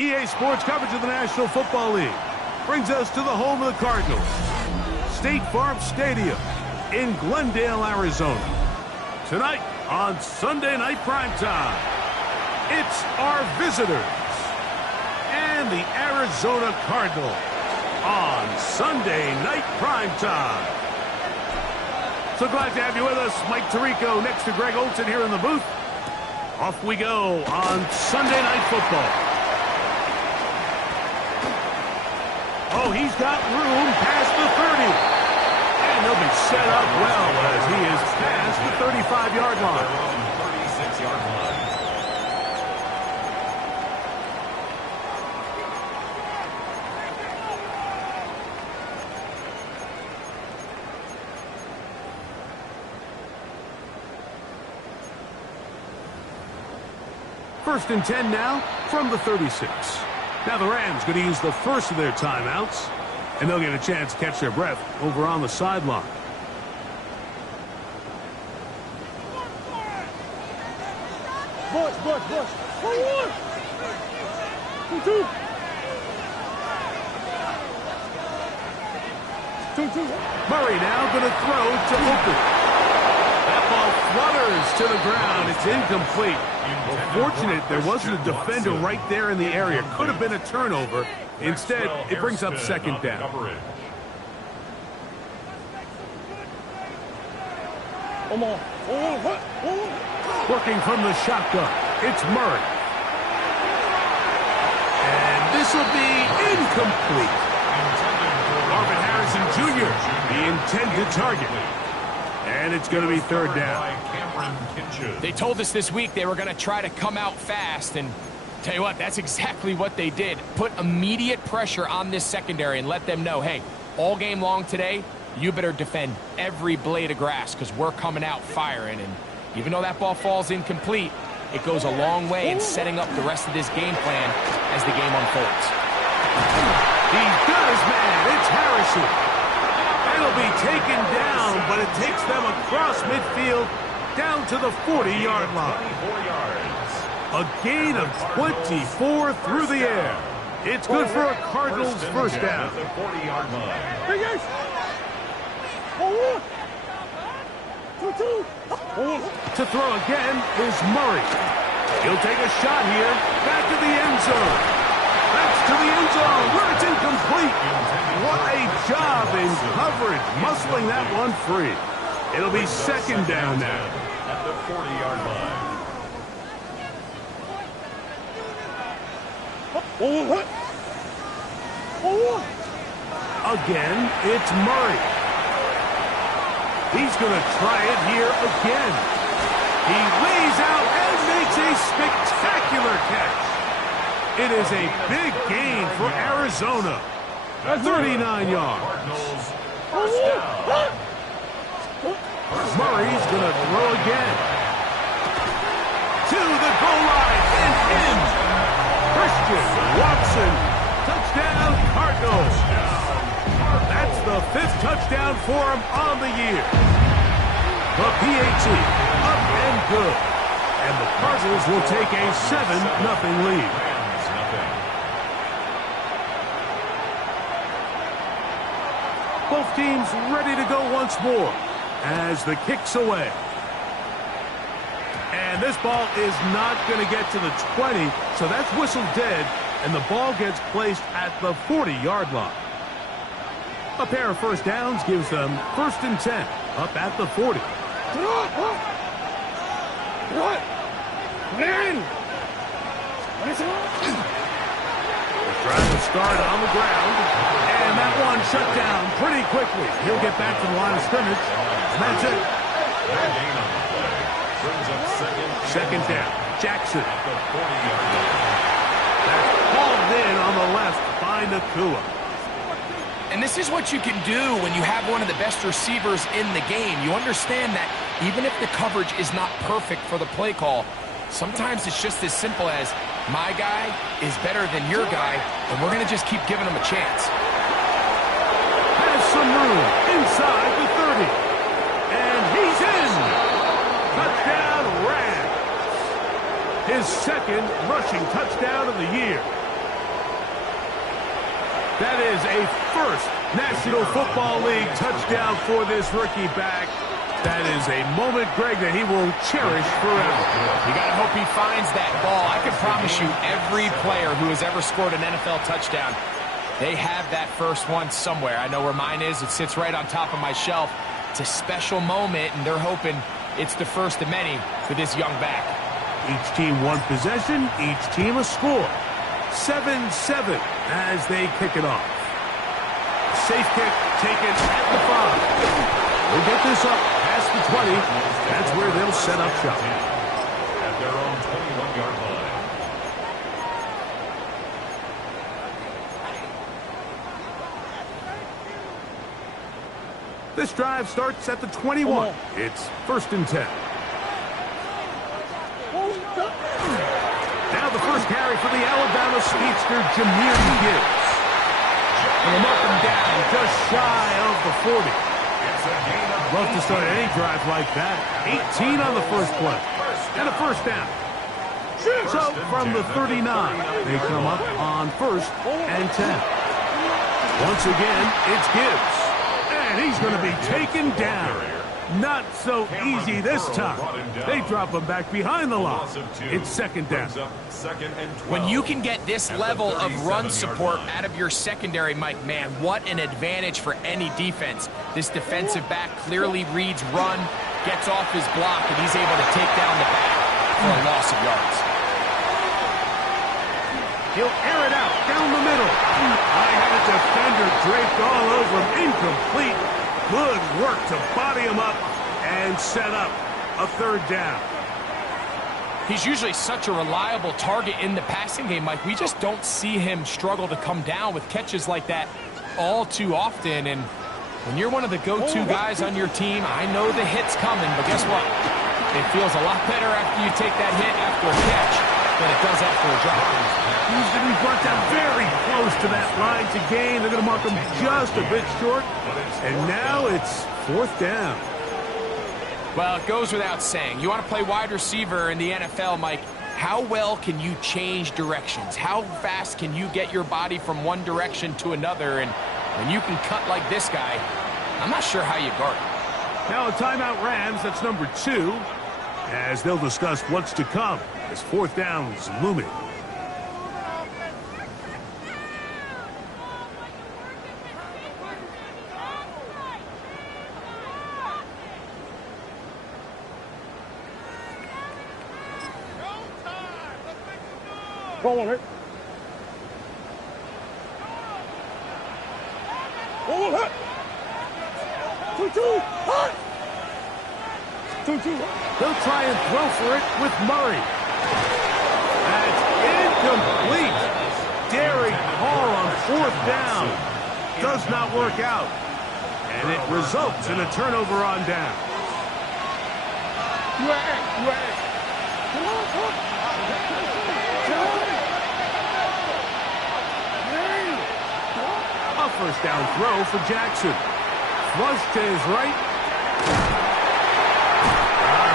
EA Sports coverage of the National Football League brings us to the home of the Cardinals, State Farm Stadium in Glendale, Arizona. Tonight on Sunday Night Primetime, it's our visitors and the Arizona Cardinals on Sunday Night Primetime. So glad to have you with us. Mike Tirico next to Greg Olson here in the booth. Off we go on Sunday Night Football. Oh, he's got room past the 30. And he'll be set up well as he is past the 35-yard line. 36-yard line. First and 10 now from the 36. Now the Rams going to use the first of their timeouts, and they'll get a chance to catch their breath over on the sideline. Bush. 1-1. 2-2. 2-2. Murray now going to throw to open. That ball flutters to the ground. It's incomplete. Well, fortunate there wasn't a defender right there in the area. Could have been a turnover. Instead, it brings up second down. Working from the shotgun, it's Murray. And this will be incomplete. Marvin Harrison Jr., the intended target. And it's going to be third down. They told us this week they were going to try to come out fast, and tell you what, that's exactly what they did. Put immediate pressure on this secondary and let them know, hey, all game long today, you better defend every blade of grass because we're coming out firing. And even though that ball falls incomplete, it goes a long way in setting up the rest of this game plan as the game unfolds. He's got his man. It's Harrison. It'll be taken down, but it takes them across midfield down to the 40-yard line. A gain of 24 through the air. It's good for a Cardinals first down. To throw again is Murray. He'll take a shot here. Back to the end zone. That's to the end zone where it's incomplete. What a job in coverage, muscling that one free. It'll be second down now. At the 40-yard line. Again, it's Murray. He's going to try it here again. He lays out and makes a spectacular catch. It is a big gain for Arizona. 39 yards. Murray's going to throw again. To the goal line and in. Christian Watson. Touchdown, Cardinals. That's the 5th touchdown for him on the year. The PAT up and good. And the Cardinals will take a 7-0 lead. Both teams ready to go once more as the kick's away. And this ball is not going to get to the 20, so that's whistled dead, and the ball gets placed at the 40-yard line. A pair of first downs gives them 1st and 10 up at the 40. They're trying to start on the ground. And that one shut down pretty quickly. He'll get back to the line of scrimmage. And that's it. Second down. Jackson. That's hauled in on the left by Nakua. And this is what you can do when you have one of the best receivers in the game. You understand that even if the coverage is not perfect for the play call, sometimes it's just as simple as my guy is better than your guy, and we're going to just keep giving him a chance. Has some room inside the 30. And he's in. Touchdown, Rams. His second rushing touchdown of the year. That is a first National Football League touchdown for this rookie back. That is a moment, Greg, that he will cherish forever. You got to hope he finds that ball. I can promise you every player who has ever scored an NFL touchdown, they have that first one somewhere. I know where mine is. It sits right on top of my shelf. It's a special moment, and they're hoping it's the first of many for this young back. Each team one possession, each team a score. 7-7 as they kick it off. Safe kick taken at the 5. We'll get this up past the 20. That's where they'll set up shop. At their own 21-yard line. This drive starts at the 21. It's 1st and 10. Now the first carry for the Alabama speedster, Jahmyr Gibbs. And he'll mark him down just shy of the 40. Love to start any drive like that. 18 on the first play. And a first down. So from the 39, they come up on 1st and 10. Once again, it's Gibbs. And he's going to be taken down. Not so easy this time. They drop him back behind the line. It's 2nd down. When you can get this level of run support out of your secondary, Mike, man, what an advantage for any defense. This defensive back clearly reads run, gets off his block, and he's able to take down the back for a loss of yards. He'll air it out down the middle. I had a defender draped all over him. Incomplete. Good work to body him up and set up a 3rd down. He's usually such a reliable target in the passing game, Mike. We just don't see him struggle to come down with catches like that all too often. And when you're one of the go-to guys on your team, I know the hit's coming, but guess what? It feels a lot better after you take that hit after a catch than it does after a drop. He's going to be brought down very close to that line to gain. They're going to mark him just a bit short. And now it's 4th down. Well, it goes without saying. You want to play wide receiver in the NFL, Mike, how well can you change directions? How fast can you get your body from one direction to another? And when you can cut like this guy, I'm not sure how you guard it. Now a timeout Rams, that's number 2, as they'll discuss what's to come as 4th down is looming. Go on, hit. Go on, hit. 2-2, hot. 2-2. They'll try and throw for it with Murray. That's incomplete. Derek Hall on 4th down. Does not work out. And it results in a turnover on down. You are. Come on, come on. A 1st down throw for Jackson. Flush to his right.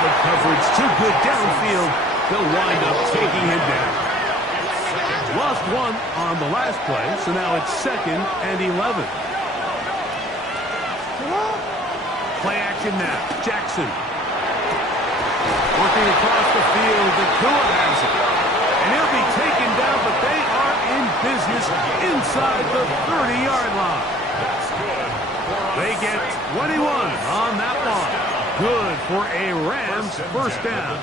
The coverage too good downfield. They'll wind up taking him down. Lost 1 on the last play, so now it's 2nd and 11. Play action now. Jackson. Working across the field. The Tua has it. And he'll be taken down, but they are in business inside the 30-yard line. They get 21 on that one. Good for a Rams 1st down.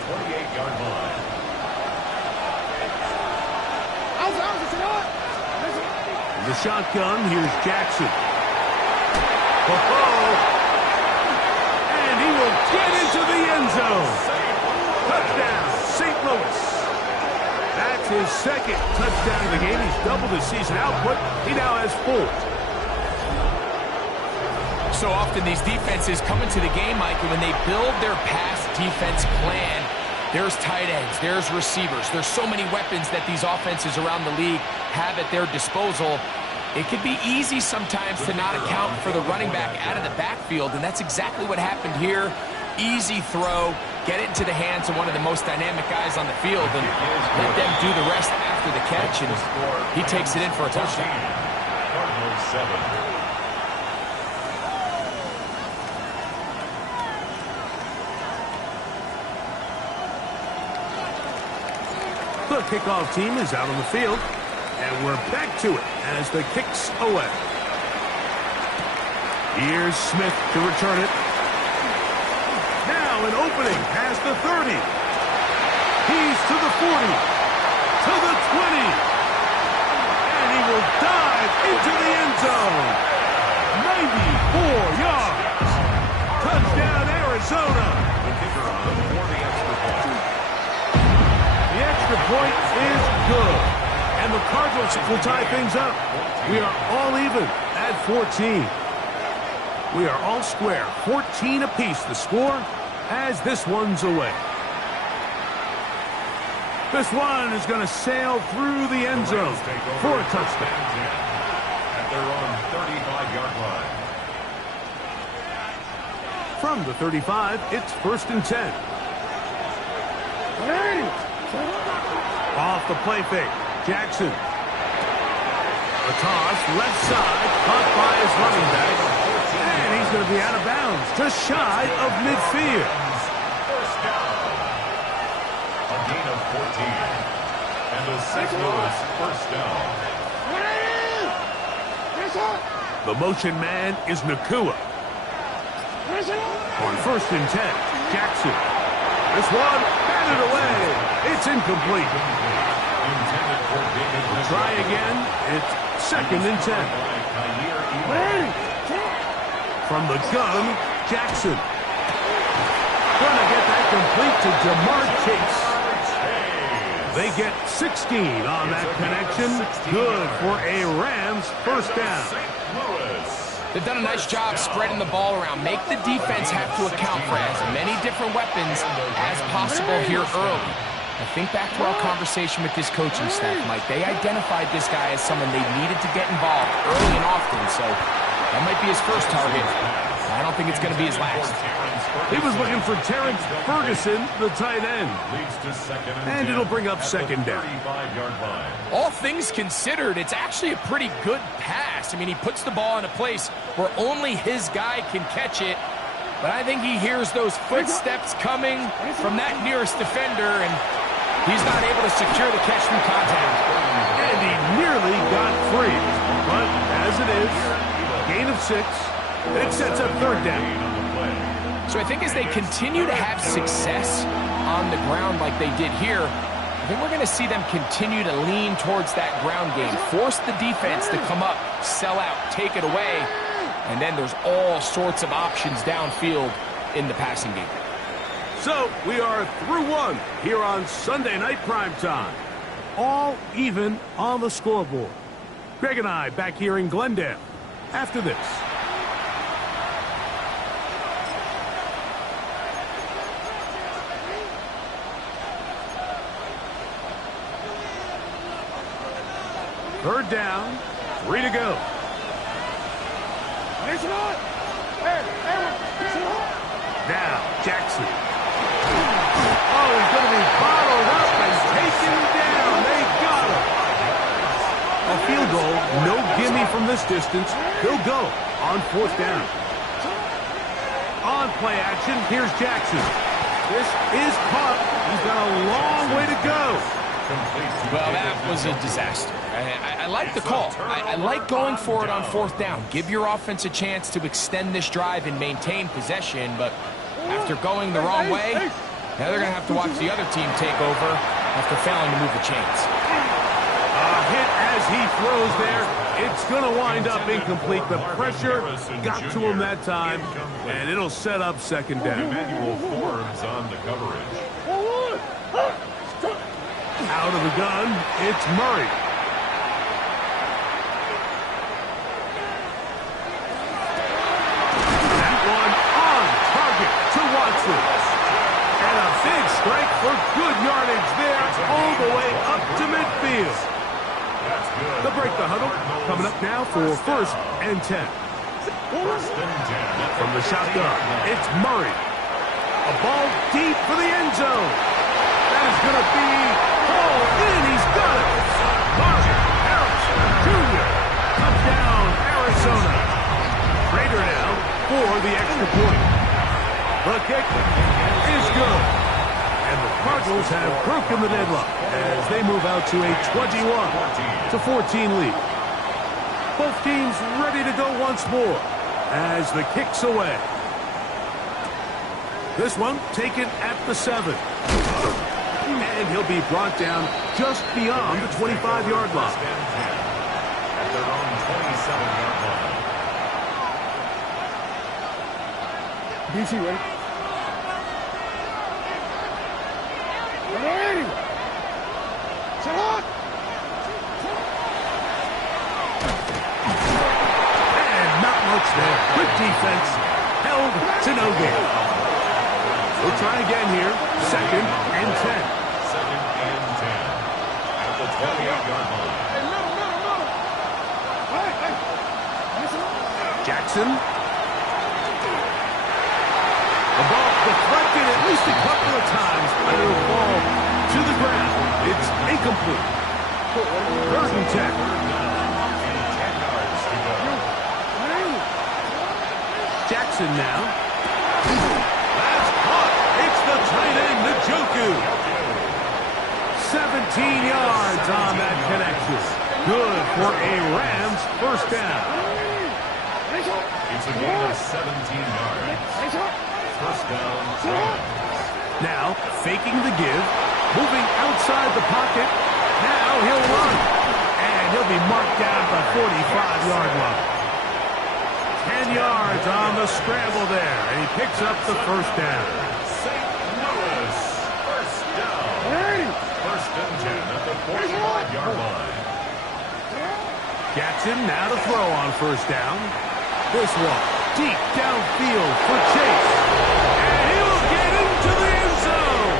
The shotgun, here's Jackson. And he will get into the end zone. Touchdown, St. Louis. That's his 2nd touchdown of the game. He's doubled his season output. He now has 4. So often these defenses come into the game, Mike, and when they build their pass defense plan, there's tight ends, there's receivers, there's so many weapons that these offenses around the league have at their disposal. It could be easy sometimes to not account for the running back out of the backfield, and that's exactly what happened here. Easy throw, get it into the hands of one of the most dynamic guys on the field, and let them do the rest after the catch, and he takes it in for a touchdown. 7. The kickoff team is out on the field, and we're back to it as the kick's away. Here's Smith to return it. Now an opening past the 30. He's to the 40, to the 20, and he will dive into the end zone. 94 yards. Touchdown, Arizona. The kicker on for the extra point. The extra point is good, and the Cardinals will tie things up. We are all even at 14. We are all square, 14 apiece the score as this one's away. This one is going to sail through the end zone for a touchdown. At their own 35-yard line. From the 35, it's 1st and 10. Off the play fake, Jackson. A toss, left side, caught by his running back. And he's going to be out of bounds, just shy of midfield. First down. A gain of 14. And a St. Louis first down. The motion man is Nakua. On 1st and 10, Jackson. This one, batted away. It's incomplete. Try again. It's 2nd and 10. From the gun, Jackson. Gonna get that complete to Jamar Chase. They get 16 on that connection. Good for a Rams first down. They've done a nice job spreading the ball around. Make the defense have to account for as many different weapons as possible here early. I think back to our conversation with this coaching staff, Mike. They identified this guy as someone they needed to get involved early and often, so that might be his first target. I don't think it's going to be his last. He was looking for Terrence Ferguson, the tight end. And it'll bring up 2nd down. All things considered, it's actually a pretty good pass. I mean, he puts the ball in a place where only his guy can catch it. But I think he hears those footsteps coming from that nearest defender, and he's not able to secure the catch through contact. And he nearly got free. But as it is, gain of 6. It sets up 3rd down. So I think as they continue to have success on the ground like they did here, I think we're going to see them continue to lean towards that ground game, force the defense to come up, sell out, take it away, and then there's all sorts of options downfield in the passing game. So we are through one here on Sunday Night Primetime. All even on the scoreboard. Greg and I back here in Glendale after this. Third down, 3 to go. Now, Jackson. Oh, he's going to be bottled up and taken down. They got him. A field goal, no gimme from this distance. He'll go on 4th down. On play action, here's Jackson. This is caught. He's got a long way to go. Well, that was a disaster. I like the call. I like going for it on 4th down. Give your offense a chance to extend this drive and maintain possession, but after going the wrong way, now they're going to have to watch the other team take over after failing to move the chains. A hit as he throws there. It's going to wind up incomplete. The pressure got to him that time, and it'll set up 2nd down. Emmanuel Forbes on the coverage. Out of the gun, it's Murray. That one on target to Watson. And a big strike for good yardage there all the way up to midfield. They'll break the huddle. Coming up now for 1st and 10. From the shotgun, it's Murray. A ball deep for the end zone. That is going to be hauled in. He's got it. Marvin Harrison Jr. Touchdown, for the extra point. The kick is good. And the Cardinals have broken the deadlock as they move out to a 21-14 lead. Both teams ready to go once more as the kick's away. This one taken at the 7. And he'll be brought down just beyond the 25-yard line. At their own 27-yard line. DC, ready? Ready! Shot! And not much there. Good defense. Held to no gain. We'll try again here. 2nd and 10. 2nd and 10. At the 28-yard line. Hey, no. Hey. Jackson. The ball deflected at least a couple of times, but it will fall to the ground. It's incomplete. 3rd and 10. 10 yards to go. Jackson now. That's caught. It's the tight end, Njoku. 17 yards on that connection. Good for a Rams first down. It's a gain of 17 yards. First down, Rams. Now, faking the give, moving outside the pocket. Now he'll run. And he'll be marked down at the 45-yard line. 10 yards on the scramble there, and he picks up the first down. St. Louis, first down. First and 10 at the 45-yard line. Jackson now to throw on first down. This one, deep downfield for Chase. And he'll get into the end zone.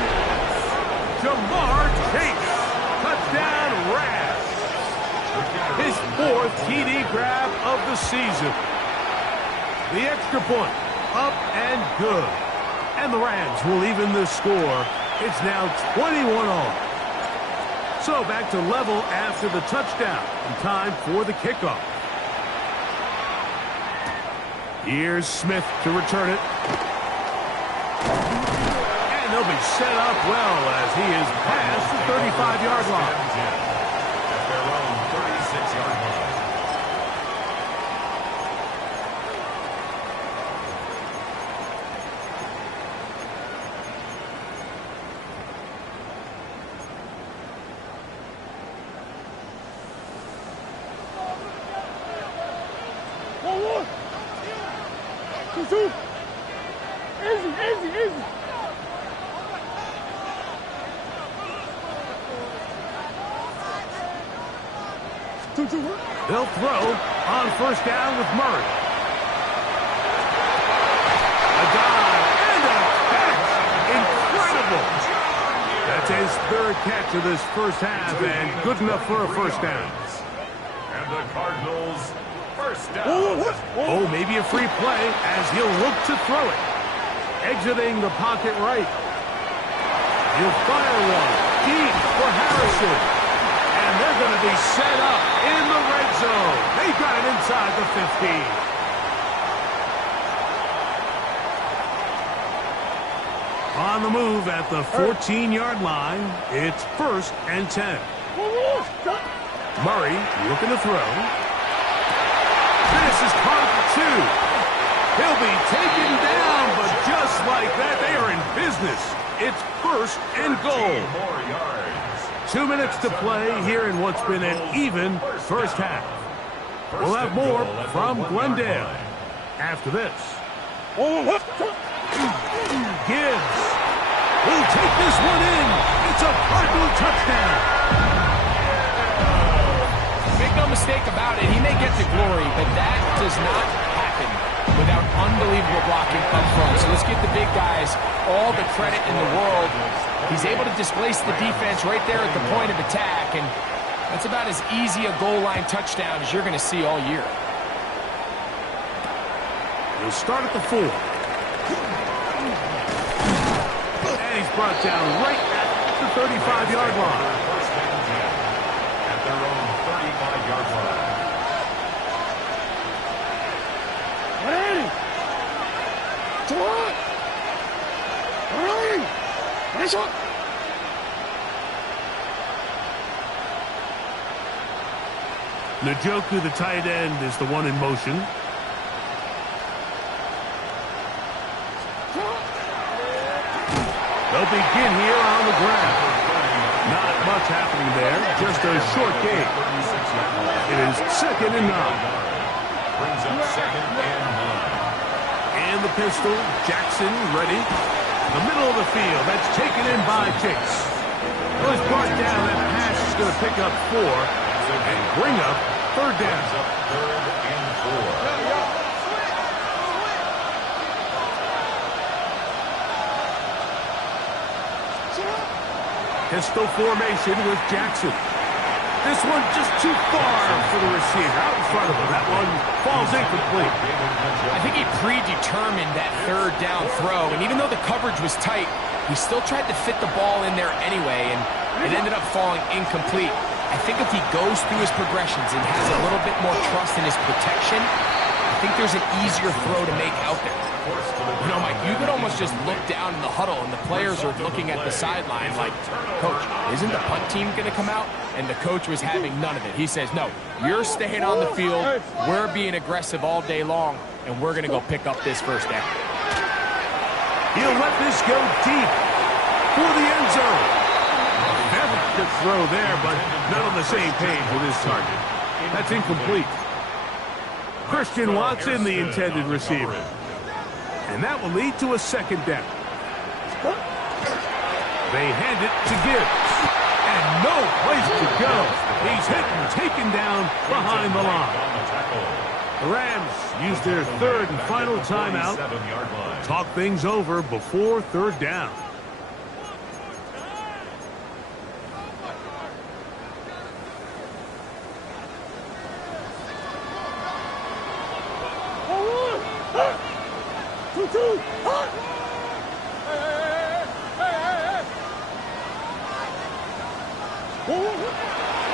Jamar Chase, touchdown Rams. His 4th TD grab of the season. The extra point, up and good. And the Rams will even the score. It's now 21 all. So back to level after the touchdown. And time for the kickoff. Here's Smith to return it. And they'll be set up well as he is past the 35-yard line. At their own 36-yard line. One. 2. Easy. 2. They'll throw on first down with Murray. A dive and a catch. Incredible. That's his 3rd catch of this first half and good enough for a first down. And the Cardinals, first down. Oh, maybe a free play as he'll look to throw it. Exiting the pocket right. He'll fire one deep for Harrison. And they're going to be set up in the red zone. They got it inside the 15. On the move at the 14-yard line, it's 1st and 10. Murray looking to throw. This is caught at the 2. He'll be taken down, but just like that, they are in business. It's 1st and goal. more yards. 2 minutes to play here in what's been an even first half. We'll have more from Glendale after this. Gibbs will take this one in. It's a Cardinal touchdown. Make no mistake about it, he may get to glory, but that does not happen without unbelievable blocking up front. So let's give the big guys all the credit in the world. He's able to displace the defense right there at the point of attack, and that's about as easy a goal line touchdown as you're going to see all year. He'll start at the 4. And he's brought down right at the 35-yard line. First and 10 at their own 35-yard line. Njoku, the tight end, is the one in motion. They'll begin here on the ground. Not much happening there, just a short game. It is 2nd and 9. Brings up 2nd and 9. And the pistol, Jackson ready. The middle of the field, that's taken in by Chase. Well, it's brought down, that pass is going to pick up 4 and bring up 3rd down. Brings up 3rd and 4. Pistol formation with Jackson. This one just too far for the receiver. Out in front of him. That one falls incomplete. I think he predetermined that 3rd down throw, and even though the coverage was tight, he still tried to fit the ball in there anyway, and it ended up falling incomplete. I think if he goes through his progressions and has a little bit more trust in his protection, I think there's an easier throw to make out there. You know, Mike, you could almost just look down in the huddle, and the players are looking at the sideline like, Coach, isn't the punt team going to come out? And the coach was having none of it. He says, no, you're staying on the field. We're being aggressive all day long, and we're going to go pick up this 1st down. He'll let this go deep for the end zone. Very good throw there, but not on the same page with his target. That's incomplete. Christian Watson, the intended receiver. And that will lead to a 2nd down. They hand it to Gibbs. And no place to go. He's hit and taken down behind the line. The Rams use their 3rd and final timeout. Talk things over before 3rd down.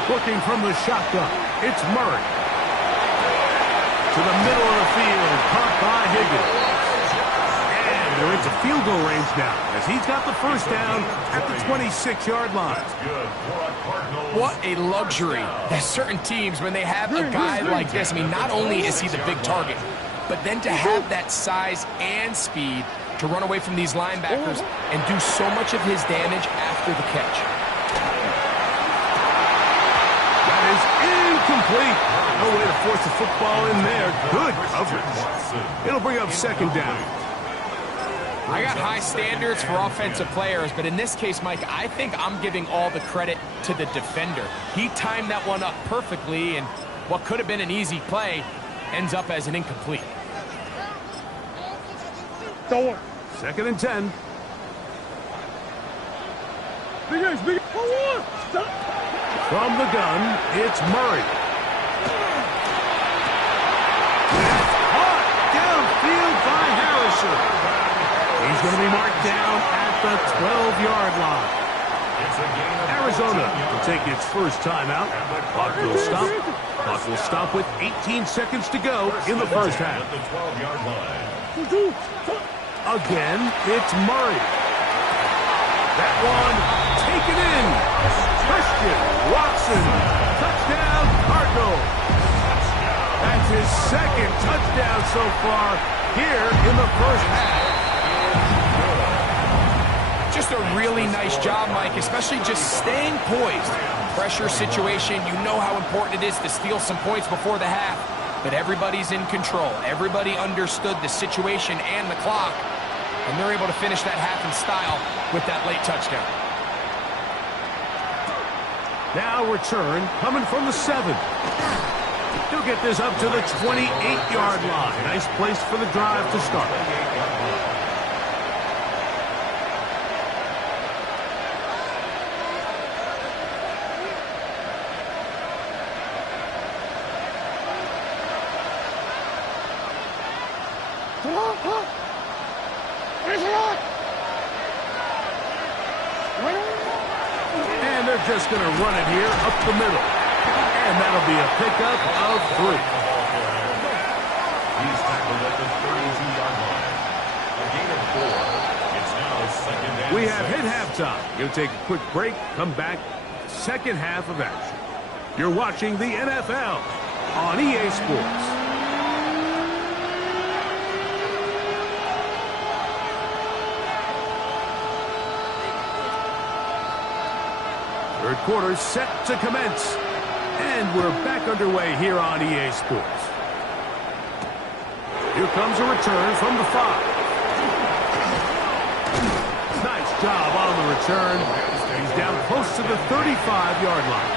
Looking from the shotgun, it's Murray. To the middle of the field, caught by Higgins. And they're into field goal range now, as he's got the 1st down at the 26-yard line. What a luxury that certain teams, when they have a guy like this, I mean, not only is he the big target, but then to have that size and speed to run away from these linebackers and do so much of his damage after the catch. That is incomplete. No way to force the football in there. Good coverage. It'll bring up 2nd down. I got high standards for offensive players, but in this case, Mike, I think I'm giving all the credit to the defender. He timed that one up perfectly, and what could have been an easy play ends up as an incomplete. 2nd and 10. From the gun, it's Murray. That's hot downfield by Harrison. He's going to be marked down at the 12-yard line. Arizona will take its 1st timeout. Clock will stop. Clock will stop with 18 seconds to go in the 1st half. Again, it's Murray. That one taken in. Christian Watson. Touchdown, Cardinals. That's his 2nd touchdown so far here in the 1st half. Just a really nice job, Mike, especially just staying poised. Pressure situation, you know how important it is to steal some points before the half, but everybody's in control. Everybody understood the situation and the clock, and they're able to finish that half in style with that late touchdown. Now return coming from the 7. He'll get this up to the 28-yard line. Nice place for the drive to start. And they're just going to run it here up the middle. And that'll be a pickup of 3. He's tackled at the 32-yard line. A gain of 4. It's now 2nd down. We have hit halftime. Going to take a quick break, come back, second half of action. You're watching the NFL on EA Sports. Third quarter set to commence. And we're back underway here on EA Sports. Here comes a return from the 5. Nice job on the return. He's down close to the 35-yard line.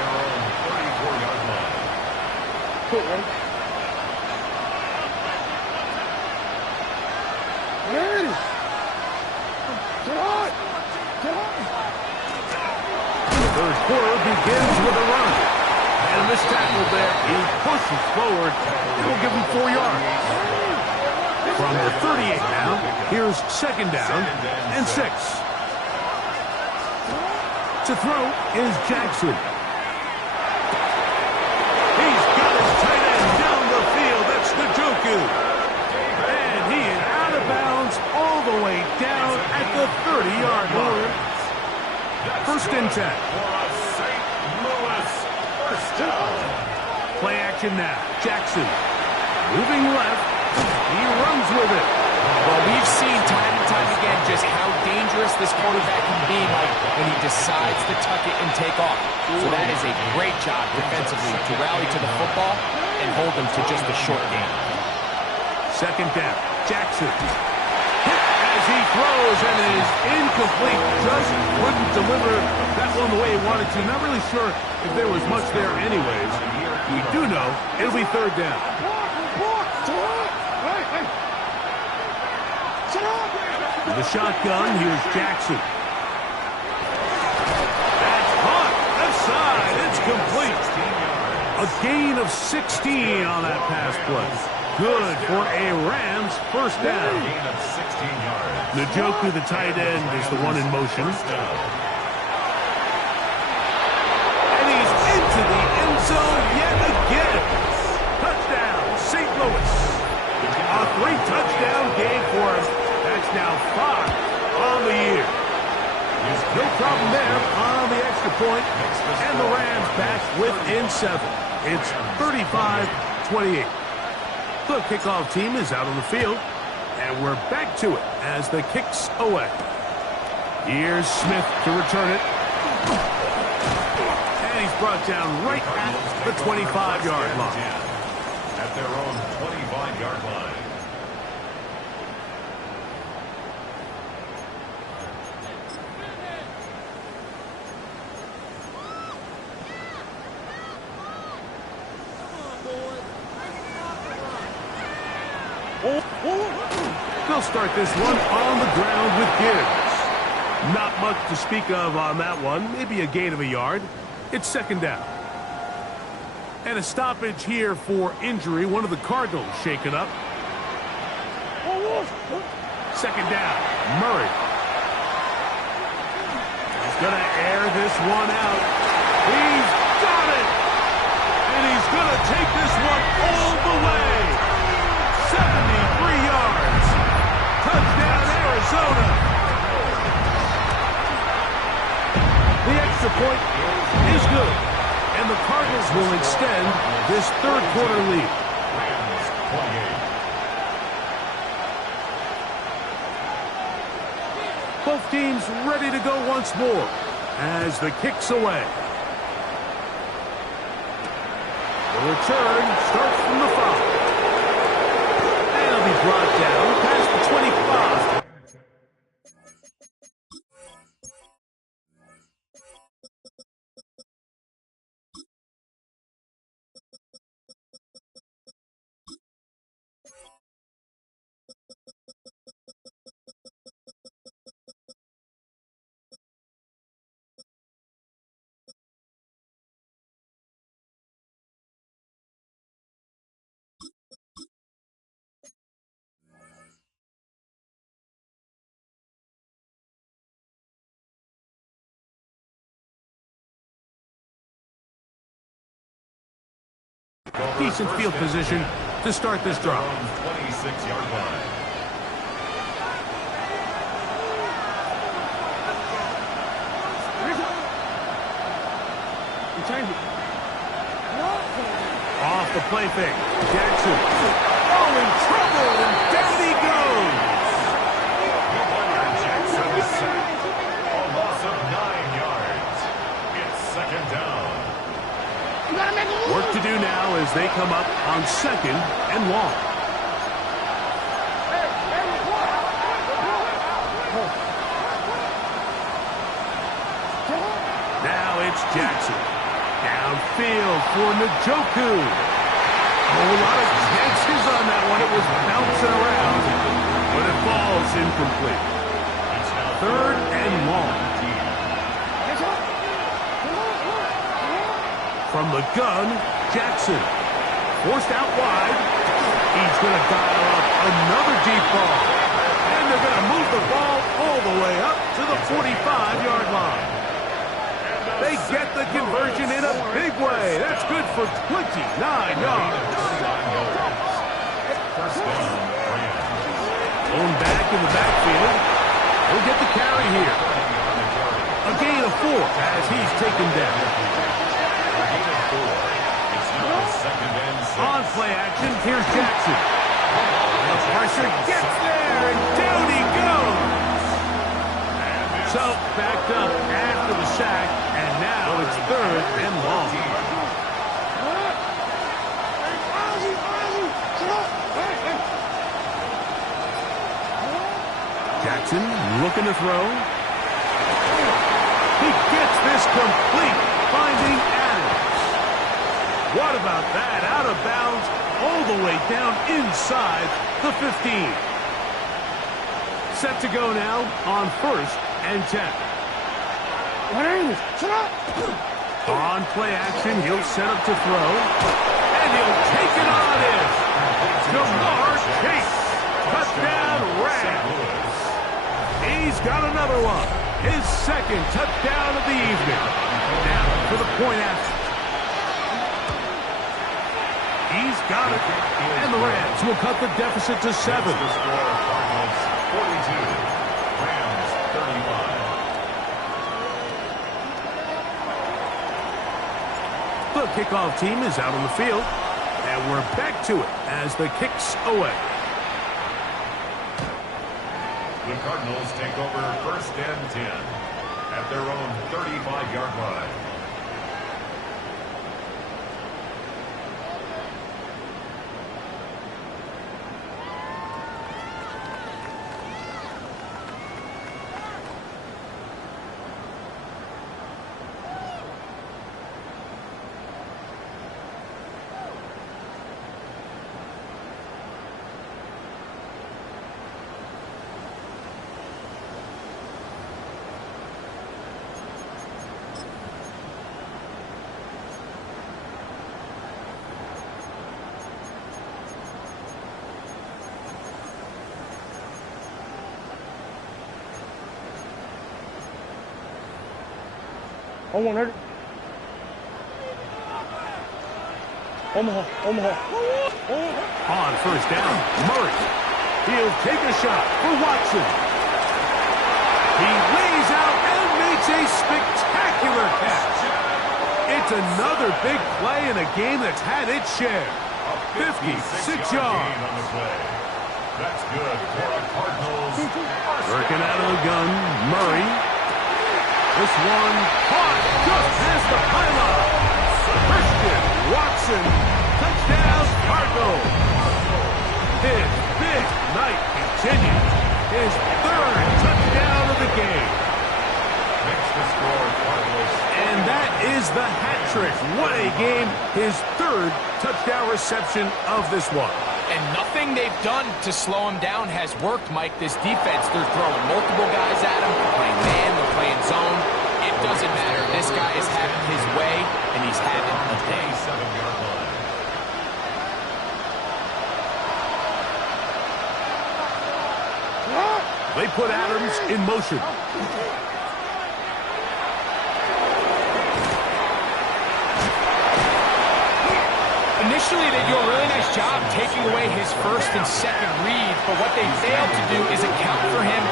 Ready. Get on. Get on. The third quarter begins with a run. And this tackle there, he pushes forward. It'll give him 4 yards. From the 38 now, here's second down and 6. To throw is Jackson. He's got his tight end down the field. That's Njoku. And he is out of bounds all the way down at the 30-yard line. First and 10. Play action now. Jackson moving left. He runs with it. Well, we've seen time and time again just how dangerous this quarterback can be, Mike, when he decides to tuck it and take off. So that is a great job defensively to rally to the football and hold them to just a short game. Second down. Jackson hit as he throws and it is incomplete. Just couldn't deliver that one the way he wanted to. Not really sure if there was much there anyways. We do know it'll be third down. With the shotgun, here's Jackson. That's caught. Left side. It's complete. A gain of 16 on that pass play. Good for a Rams first down. Njoku, the tight end, is the one in motion. And he's into the end zone yet again. Touchdown, St. Louis. A 3-touchdown game for him. That's now 5 on the year. No problem there on the extra point. And the Rams back within 7. It's 35-28. The kickoff team is out on the field. And we're back to it as the kick's away. Here's Smith to return it. And he's brought down right at the 25-yard line. At their own 25-yard line. They'll start this one on the ground with Gibbs. Not much to speak of on that one. Maybe a gain of a yard. It's second down. And a stoppage here for injury. One of the Cardinals shaken up. Second down. Murray. He's going to air this one out. He's got it. And he's going to take this one all the way. 73 yards. Touchdown, Arizona. The extra point is good. And the Cardinals will extend this third quarter lead. Rams 28. Both teams ready to go once more as the kick's away. The return starts from the 5. Be brought down past the 25. Decent field position to start this drive. 26-yard line. You change it. Off the play fake. Jackson. Oh, in trouble, and down he goes. Jackson sacked. A loss of 9 yards. It's second down. You gotta make a move. Work to do now as they come up on 2nd and long. Now it's Jackson. Downfield for Njoku. A whole lot of chances on that one. It was bouncing around, but it falls incomplete. It's now 3rd and long. From the gun, Jackson. Forced out wide. He's going to dial up another deep ball. And they're going to move the ball all the way up to the 45-yard line. They get the conversion in a big way. That's good for 29 yards. First down, Rams. Thrown back in the backfield. He'll get the carry here. A gain of 4 as he's taken down. It's now 2nd and 6. On play action, here's Jackson. The pressure gets there, and down he goes. So, backed up after the sack, and now it's 3rd and long. Jackson looking to throw. He gets this complete, finding Adams. What about that? Out of bounds, all the way down inside the 15. Set to go now on 1st and 10. On play action, he'll set up to throw. And he'll take it on in. Jamar Chase. Touchdown, Rams. He's got another one. His 2nd touchdown of the evening. Now for the point after. He's got it. And the Rams will cut the deficit to 7. The score, Cardinals 42. Rams 35. The kickoff team is out on the field. And we're back to it as the kick's away. The Cardinals take over 1st and 10 at their own 35-yard line. I want her. Omaha. On 1st down, Murray. He'll take a shot for Watson. He lays out and makes a spectacular catch. It's another big play in a game that's had its share. 56 yards. On the play. That's good for a Cardinals. Working out of the gun, Murray. This one caught just past the pylon. Christian Watson, touchdown Cardinals. His big night continues. His 3rd touchdown of the game. Makes the score, Cardinals. And that is the hat trick. What a game. His 3rd touchdown reception of this one. And nothing they've done to slow him down has worked, Mike. This defense, they're throwing multiple guys at him. They're playing man, they're playing zone. It doesn't matter. This guy is having his way, and he's having a day. 7-yard line. They put Adams in motion. Initially, they do a really nice job taking away his 1st and 2nd read, but what they failed to do is account for him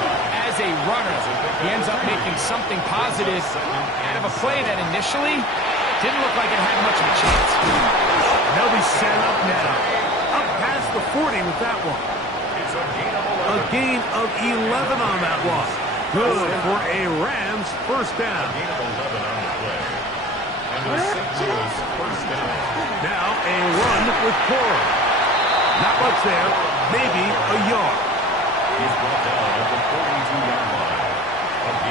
as a runner. He ends up making something positive out of a play that initially Didn't look like it had much of a chance. They'll be set up now. Up past the 40 with that one. It's a gain of 11. A gain of 11 on that one. Good for a Rams first down. A gain of 11 on the play. And the St. Louis first down. Now a run with Cora. Not much there. Maybe a yard. He's brought down at the 42-yard line.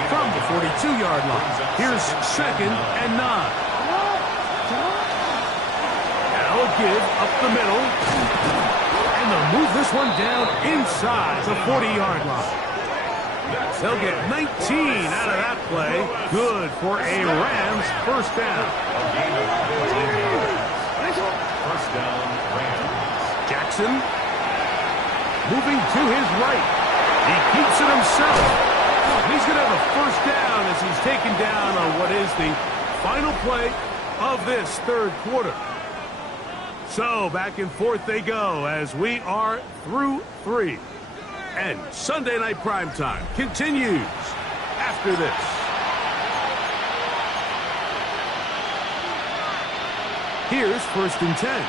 From the 42-yard line. Here's 2nd and 9. Now a give up the middle. And they'll move this one down inside the 40-yard line. They'll get 19 out of that play. Good for a Rams first down. A gain of 14 yards. First down, Rams. Jackson moving to his right. He keeps it himself. He's going to have a first down as he's taken down on what is the final play of this third quarter. So back and forth they go as we are through 3. And Sunday Night Primetime continues after this. Here's 1st and 10.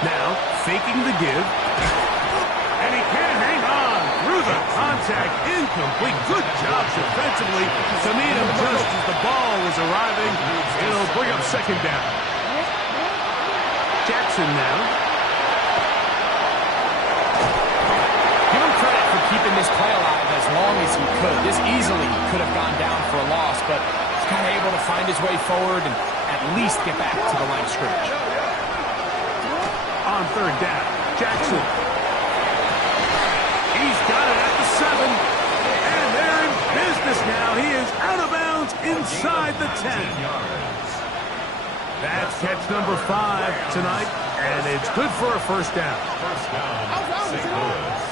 Now faking the give. And he can hang on through the contact. Incomplete. Good job defensively to meet him just as the ball was arriving. It'll bring up 2nd down. Jackson now. Give him credit for keeping this play alive as long as he could. This easily could have gone down for a loss, but he's kind of able to find his way forward and at least get back to the line of scrimmage. On 3rd down, Jackson. He's got it at the 7. And they're in business now. He is out of bounds inside the 10. That's catch number 5 tonight, and it's good for a first down. First down, St. Louis.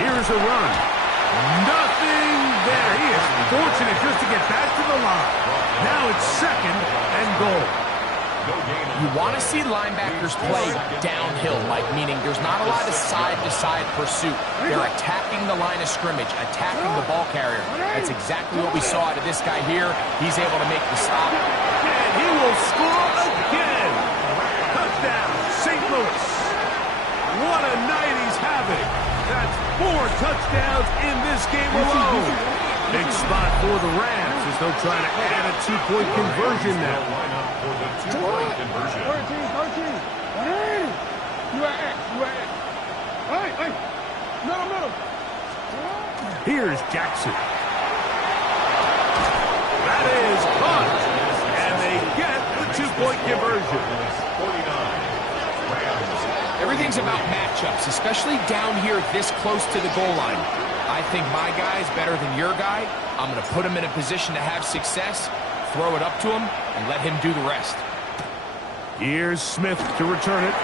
Here's a run. Nothing there. He is fortunate just to get back to the line. Now it's 2nd and goal. You want to see linebackers play downhill, Mike, meaning there's not a lot of side-to-side pursuit. They're attacking the line of scrimmage, attacking the ball carrier. That's exactly what we saw out of this guy here. He's able to make the stop. And he will score again. Touchdown, St. Louis. What a night he's having. That's 4 touchdowns in this game alone. Big spot for the Rams as they'll try to add a 2-point conversion now. For the 2-point conversion. 13. Middle. Here's Jackson. That is caught. And they get the 2-point conversion. 49. Rams. Everything's about matchups, especially down here this close to the goal line. I think my guy is better than your guy. I'm going to put him in a position to have success, throw it up to him, and let him do the rest. Here's Smith to return it.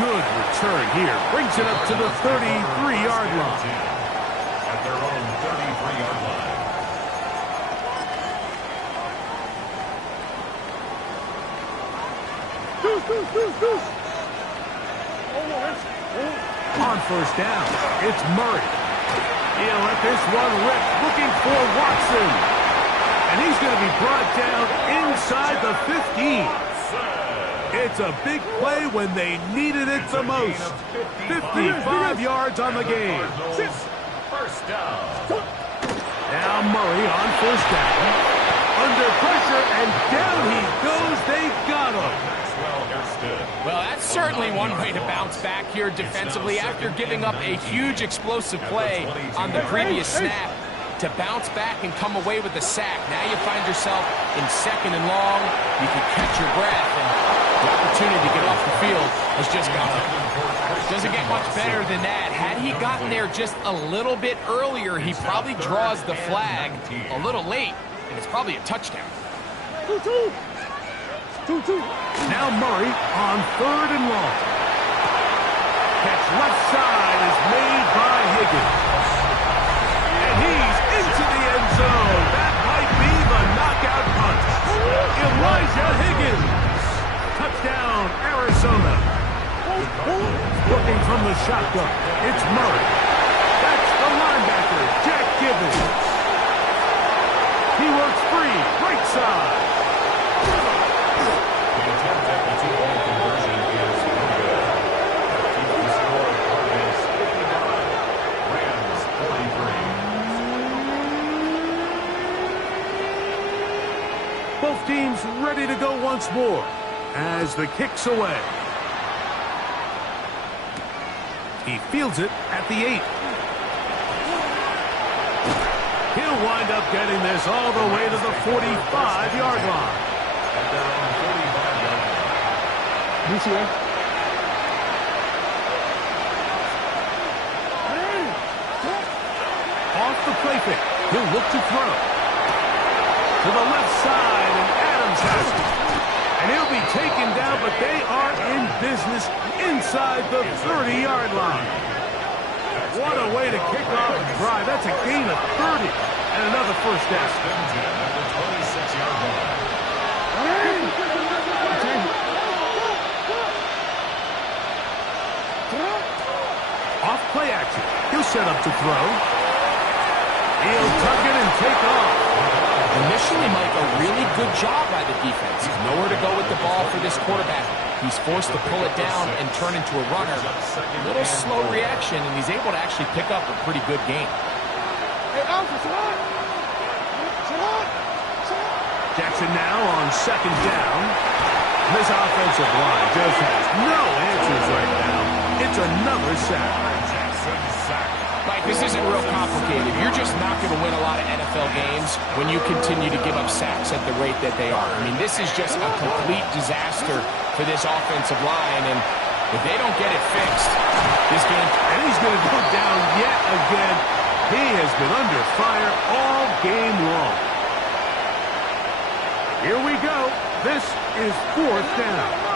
Good return here. Brings it up to the 33-yard line. At their own 33-yard line. On first down, it's Murray. He'll let this one rip, looking for Watson. And he's going to be brought down inside the 15. It's a big play when they needed it the most. 55 yards on the game. First down. Now Murray on first down. Under pressure, and down he goes. They got him. Well, that's certainly one way to bounce back here defensively after giving up a huge explosive play on the previous snap. To bounce back and come away with a sack. Now you find yourself in 2nd and long. You can catch your breath, and the opportunity to get off the field has just gone. Doesn't get much better than that. Had he gotten there just a little bit earlier, he probably draws the flag a little late, and it's probably a touchdown. 2-2. Now Murray on 3rd and long. Catch left side is made by Higgins. And he's into the end zone. That might be the knockout punch. Elijah Higgins. Touchdown, Arizona. Looking from the shotgun, it's Murray. That's the linebacker, Jack Gibbons. He works free, right side. The attempt at the two-point conversion is no good. That keeps the score at Cardinals 55, Rams 43. Both teams ready to go once more as the kick's away. He fields it at the 8. He'll wind up getting this all the way to the 45-yard line. At their own 45-yard line. Off the play fake. He'll look to throw. To the left side, and Adams has it. And he'll be taken down, but they are in business inside the 30-yard line. What a way to kick off the drive. That's a gain of 30 and another first down. At the 26-yard line. Off play action. He'll set up to throw. He'll tuck it and take off. Initially, Mike, a really good job by the defense. Nowhere to go with the ball for this quarterback. He's forced to pull it down and turn into a runner. A little slow reaction, and he's able to actually pick up a pretty good game. Jackson now on second down. This offensive line just has no answers right now. It's another sack. Jackson sack. Mike, this isn't real complicated. You're just not going to win a lot of NFL games when you continue to give up sacks at the rate that they are. I mean, this is just a complete disaster for this offensive line, and if they don't get it fixed, this game... And he's going to go down yet again. He has been under fire all game long. Here we go. This is fourth down.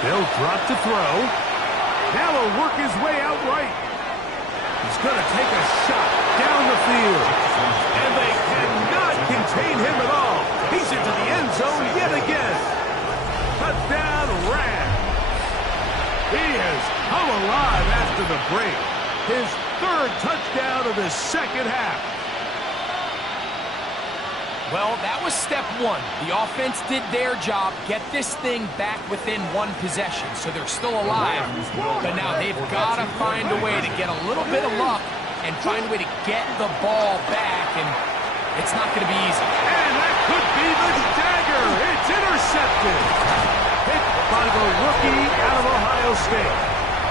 They'll drop to throw. Now he'll work his way out right. He's going to take a shot down the field. And they cannot contain him at all. He's into the end zone yet again. Touchdown, Rams. He has come alive after the break. His third touchdown of the second half. Well, that was step one. The offense did their job, get this thing back within one possession, so they're still alive. But now they've got to find a way to get a little bit of luck and find a way to get the ball back, and it's not going to be easy. And that could be the dagger. It's intercepted. Picked by the rookie out of Ohio State.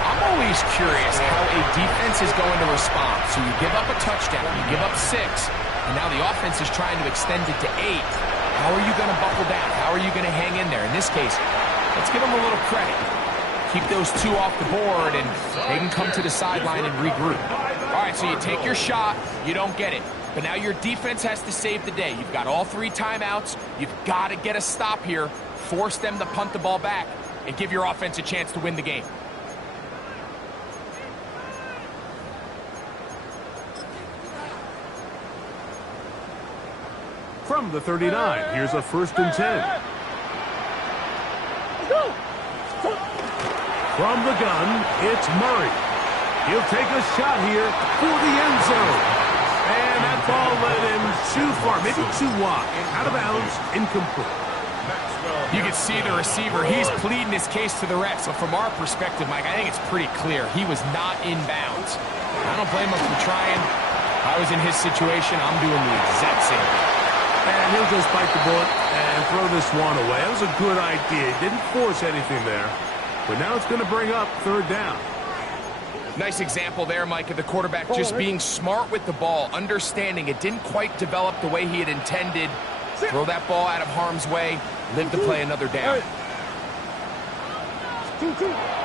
I'm always curious how a defense is going to respond. So you give up a touchdown, you give up 6, and now the offense is trying to extend it to 8. How are you going to buckle down? How are you going to hang in there? In this case, let's give them a little credit. Keep those 2 off the board, and they can come to the sideline and regroup. All right, so you take your shot, you don't get it. But now your defense has to save the day. You've got all 3 timeouts. You've got to get a stop here, force them to punt the ball back, and give your offense a chance to win the game. From the 39, here's a 1st and 10. From the gun, it's Murray. He'll take a shot here for the end zone. And that ball led him too far, maybe too wide. Out of bounds, incomplete. You can see the receiver. He's pleading his case to the ref. So from our perspective, Mike, I think it's pretty clear. He was not in bounds. I don't blame him for trying. If I was in his situation, I'm doing the exact same thing. And he'll just bite the bullet and throw this one away. That was a good idea. Didn't force anything there. But now it's going to bring up 3rd down. Nice example there, Mike, of the quarterback just being smart with the ball, understanding it didn't quite develop the way he had intended. Throw that ball out of harm's way, live to play another down.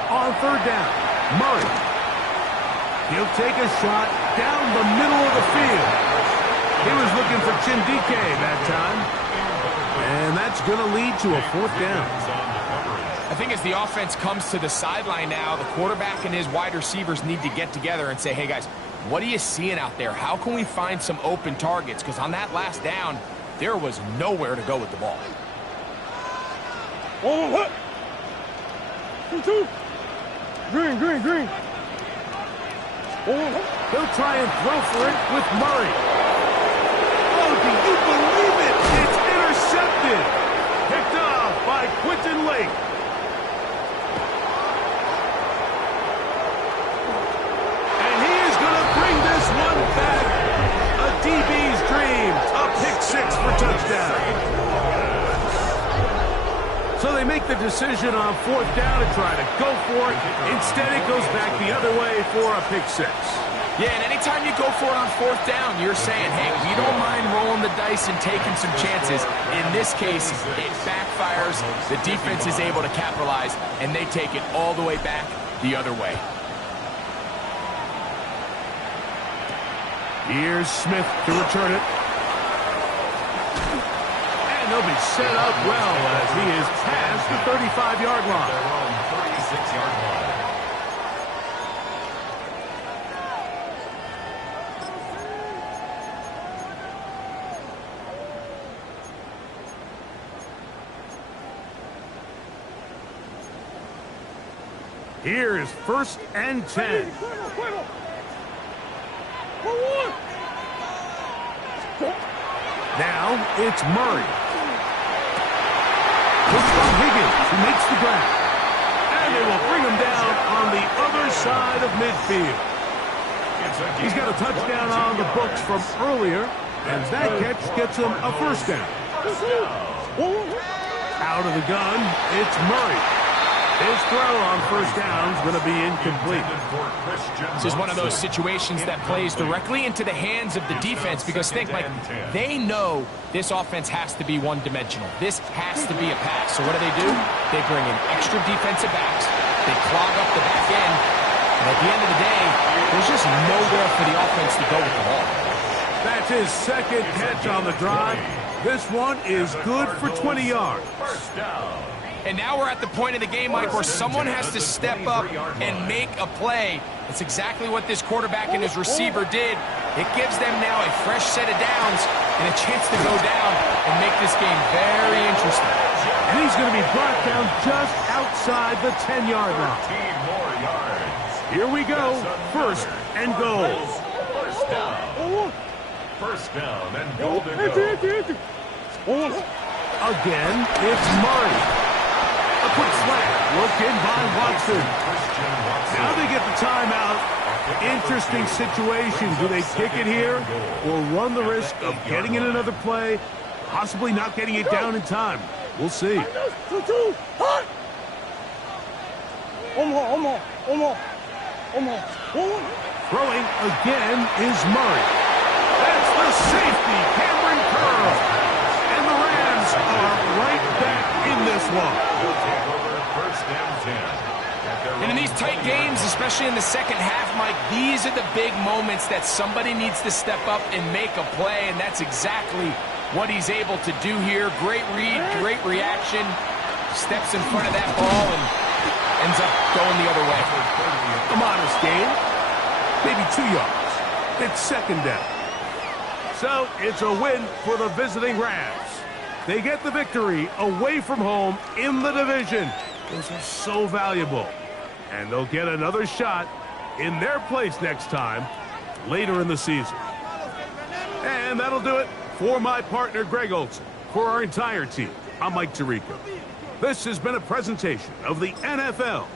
On 3rd down, Murray. He'll take a shot down the middle of the field. He was looking for Chindike that time. And that's going to lead to a 4th down. I think as the offense comes to the sideline now, the quarterback and his wide receivers need to get together and say, hey, guys, what are you seeing out there? How can we find some open targets? Because on that last down, there was nowhere to go with the ball. Oh, 2-2. Green, green, green. Oh, He'll try and throw for it with Murray. Oh, do you believe it? It's intercepted. Picked off by Quentin Lake. And he is going to bring this one back. A DB's dream. A pick six for touchdown. So they make the decision on fourth down to try to go for it. Instead, it goes back the other way for a pick six. Yeah, and anytime you go for it on fourth down, you're saying, hey, we don't mind rolling the dice and taking some chances. In this case, it backfires. The defense is able to capitalize, and they take it all the way back the other way. Here's Smith to return it. And they'll be set up well as he is past the 35-yard line. Their own 36-yard line. Here is 1st and 10. Now it's Murray. It's from Higgins who makes the grab. And they will bring him down on the other side of midfield. He's got a touchdown on the books from earlier, and that catch gets him a first down. Out of the gun, it's Murray. His throw on first down is going to be incomplete. This is one of those situations that plays directly into the hands of the defense because think, like, they know this offense has to be one-dimensional. This has to be a pass. So what do? They bring in extra defensive backs. They clog up the back end. And at the end of the day, there's just nowhere for the offense to go with the ball. That's his second catch on the drive. This one is good for 20 yards. First down. And now we're at the point of the game, Mike, where someone has to step up and make a play. That's exactly what this quarterback and his receiver did. It gives them now a fresh set of downs and a chance to go down and make this game very interesting. And he's going to be brought down just outside the 10-yard line. 13 more yards. Here we go. First and goal. First down. First down and goal to go. Again, it's Murray. A quick slant. Look in by Watson. Now they get the timeout. Interesting situation. Do they kick it here or run the risk of getting in another play, possibly not getting it down in time? We'll see. Throwing again is Murray. That's the safety, Cameron Curl. And the Rams are right back in this one. And in these tight games, especially in the second half, Mike, these are the big moments that somebody needs to step up and make a play, and that's exactly what he's able to do here. Great read, great reaction, steps in front of that ball and ends up going the other way. A modest gain, maybe 2 yards. It's second down. So it's a win for the visiting Rams. They get the victory away from home in the division. Those are so valuable. And they'll get another shot in their place next time, later in the season. And that'll do it for my partner, Greg Olson. For our entire team, I'm Mike Tirico. This has been a presentation of the NFL